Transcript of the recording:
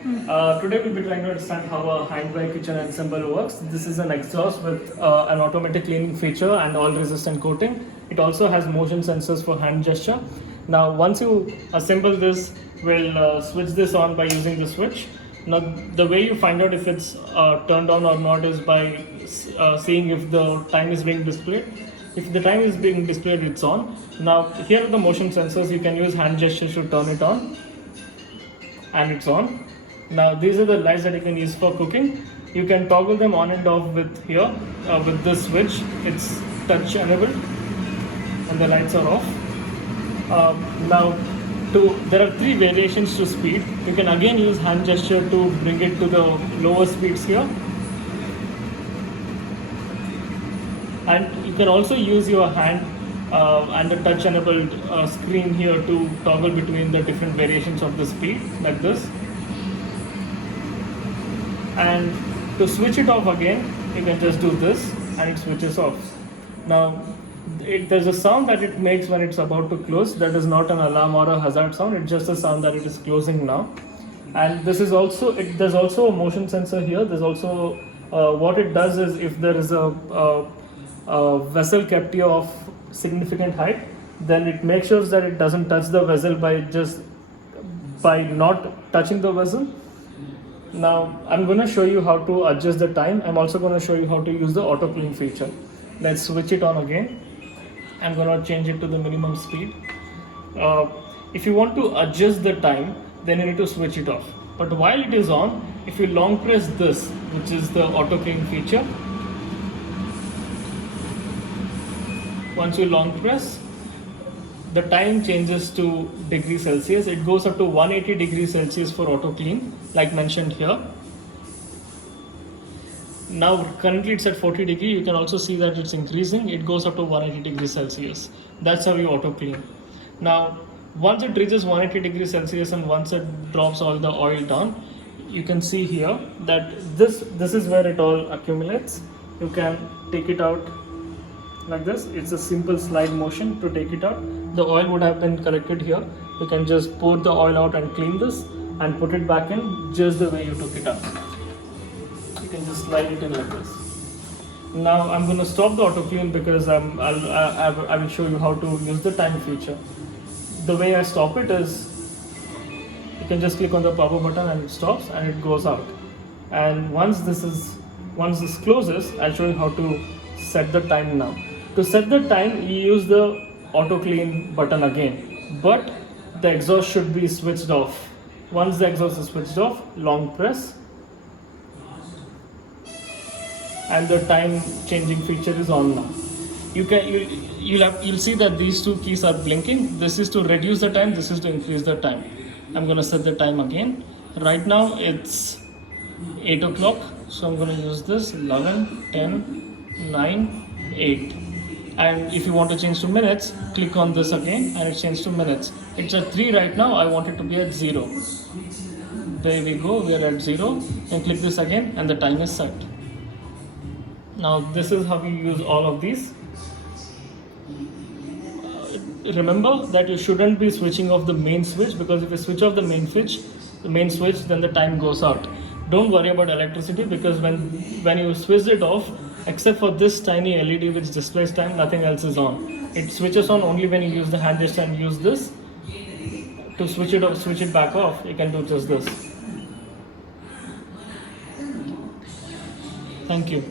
Today we'll be trying to understand how a hand-dry kitchen ensemble works. This is an exhaust with an automatic cleaning feature and oil-resistant coating. It also has motion sensors for hand gesture. Now, once you assemble this, we'll switch this on by using the switch. Now, the way you find out if it's turned on or not is by seeing if the time is being displayed. If the time is being displayed, it's on. Now, here are the motion sensors. You can use hand gestures to turn it on, and it's on. Now, these are the lights that you can use for cooking. You can toggle them on and off with here, with this switch. It's touch enabled, and the lights are off. Now, there are three variations to speed. You can again use hand gesture to bring it to the lower speeds here. And you can also use your hand and the touch enabled screen here to toggle between the different variations of the speed, like this. And to switch it off again, you can just do this and it switches off. Now, there's a sound that it makes when it's about to close. That is not an alarm or a hazard sound. It's just a sound that it is closing now. And this is also, there's also a motion sensor here. There's also, what it does is if there is a vessel kept here of significant height, then it makes sure that it doesn't touch the vessel by not touching the vessel. Now I'm going to show you how to adjust the time. I'm also going to show you how to use the auto clean feature. Let's switch it on again. I'm going to change it to the minimum speed. If you want to adjust the time, then you need to switch it off. But while it is on, if you long press this, which is the auto clean feature, once you long press, the time changes to degrees Celsius. It goes up to 180 degrees Celsius for auto clean, like mentioned here. Now currently it's at 40 degree. You can also see that it's increasing. It goes up to 180 degrees Celsius. That's how you auto clean. Now once it reaches 180 degrees Celsius and once it drops all the oil down, you can see here that this is where it all accumulates. You can take it out like this. It's a simple slide motion to take it out. The oil would have been collected here. You can just pour the oil out and clean this and put it back in just the way you took it out. You can just slide it in like this. Now I'm going to stop the auto clean because I will show you how to use the time feature. The way I stop it is, you can just click on the power button and it stops and it goes out. And once this closes, I'll show you how to set the time now. To set the time, you use the auto clean button again, but the exhaust should be switched off. Once the exhaust is switched off, long press, and the time changing feature is on now. You'll see that these two keys are blinking. This is to reduce the time, this is to increase the time. I'm going to set the time again. Right now it's 8 o'clock, so I'm going to use this 11, 10, 9, 8. And if you want to change to minutes, click on this again and it changes to minutes. It's at 3 right now. I want it to be at 0. There we go, we are at 0. And click this again and the time is set. Now this is how you use all of these. Remember that you shouldn't be switching off the main switch, because if you switch off the main switch, then the time goes out. Don't worry about electricity, because when you switch it off, except for this tiny LED which displays time, nothing else is on. It switches on only when you use the hand gesture and use this. To switch it off, switch it back off, you can do just this. Thank you.